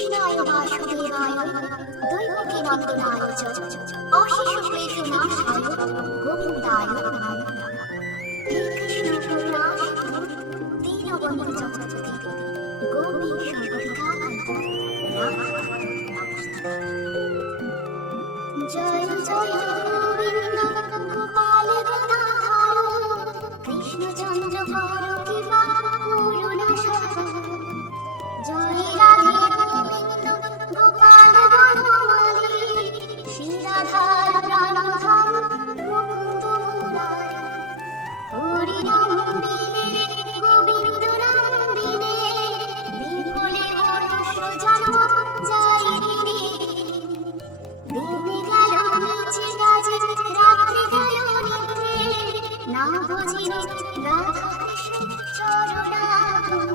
কৃষ্ণায় বাসুদেবায় দৈবকী নন্দনায় চ অশেষ ক্লেশনাশায় গোবিন্দায় নমঃ। হে কৃষ্ণ করুণা সিন্ধু দীনবন্ধু জগৎপতে গোপীশ গোপিকাকান্ত রাধা জয় জয় গোবিন্দ গোপাল গদাধর কৃষ্ণচন্দ্র কর কৃপা করুণা সাগর। জয় রাধে গোবিন্দ গোপাল বনমালী শ্রী রাধার প্রাণধন মুকুন্দ মুরারি। হরি নাম দিনে গোবিন্দ নাম দিনে বিফলে মনুষ্য জন্ম যায় দিনে। দিনে গেল নিচে কাজে রাত্রি গেল নিদ্রে না বুঝিনি রাধা কৃষ্ণ চরণাধন।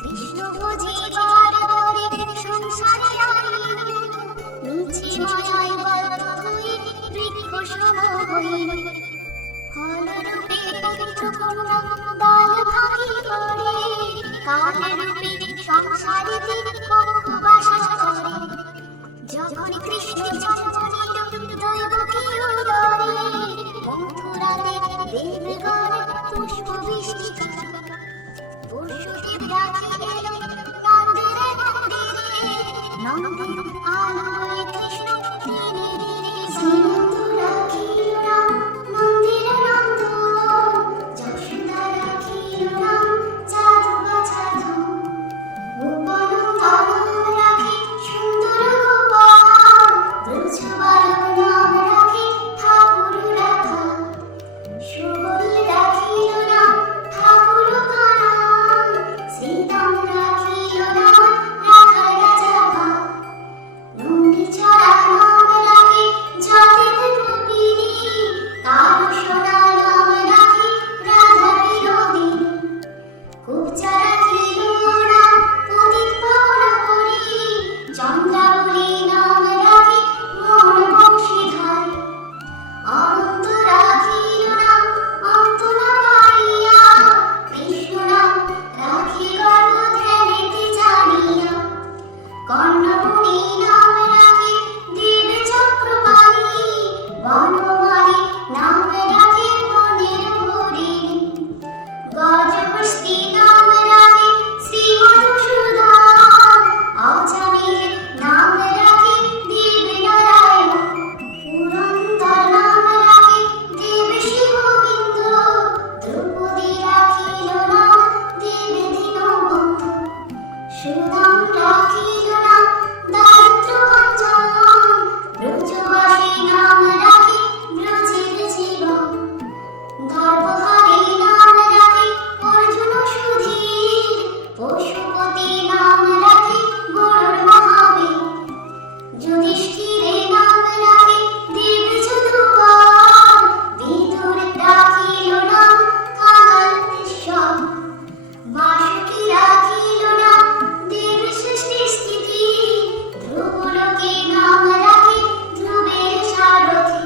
কৃষ্ণ বুঝিবার পরে সংসারে আইল নিচে মায়ায় বদ্ধ হয়ে বৃক্ষ সম হইল। ফলরূপে পুত্র কন্যা দাল ভাগি পড়ে কালরূপে সংসারেতে বাসা করে। যখন কৃষ্ণ জন্ম নিল দৈবকী উদরে মথুরাতে দেবগণ পুষ্প বৃষ্টি করে। বসুদেব রাখি এল নন্দের মন্দিরে নন্দের আলোয় কৃষ্ণ দিনে দিনে শ্রীনন্দ রাখিল নাম নন্দের নন্দন যশোদা রাখিল নাম যাদু বা যাদু। গোপালন রাখি সুন্দর গোপাল ব্রজবালক নাম রাখি ঠাকুর রাখা। সুবল রাখিল নাম ঠাকুর কানান শ্রীরাম রাখিল নাম রাখার রাজা ভান। নন্দী ছাড়া নাম রাখি জাতির গোপিনী তারুসোনা নাম রাখি রাধা বিনোদিনী। কুবজা রাখিল নাম পতিত পাবন হরি চন্দ্রাবলী নাম রাখি মোহন বংশীধারী। অনন্ত রাখিল নাম অন্ত না পাইয়া কৃষ্ণ নাম রাখি গর্ব ধ্যানেতে জানিয়া। কর্ণমুনি নাম রাখি দেব চক্রপাণি বনমালী নাম রাখি মনের হরিণী। গজহস্তি নাম রাখি শ্রী মধুসূদন অজামিল নাম রাখি দেব নারায়ণ। পুরন্দর নাম রাখি দেব শ্রী গোবিন্দ দ্রৌপদী রাখিল নাম দেব দীনবন্ধু। সুদাম রাখিল নাম দারিদ্র ভঞ্জন ব্রজবাসী নাম রাখি ব্রজের জীবন। গর্ভহারী নাম রাখি অর্জুন সুধীর পশুপতি নাম রাখি গরুড় মহাবীর। যুধিষ্ঠিরের নাম রাখি দেব যদুবর বিদুর রাখিল নাম কাঙাল ঈশ্বর। বাসুকী রাখিল নাম দেব সৃষ্টি স্থিতি ধ্রুবলোকে নাম রাখি ধ্রুবের সারথি।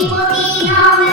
কোটিপতি নামে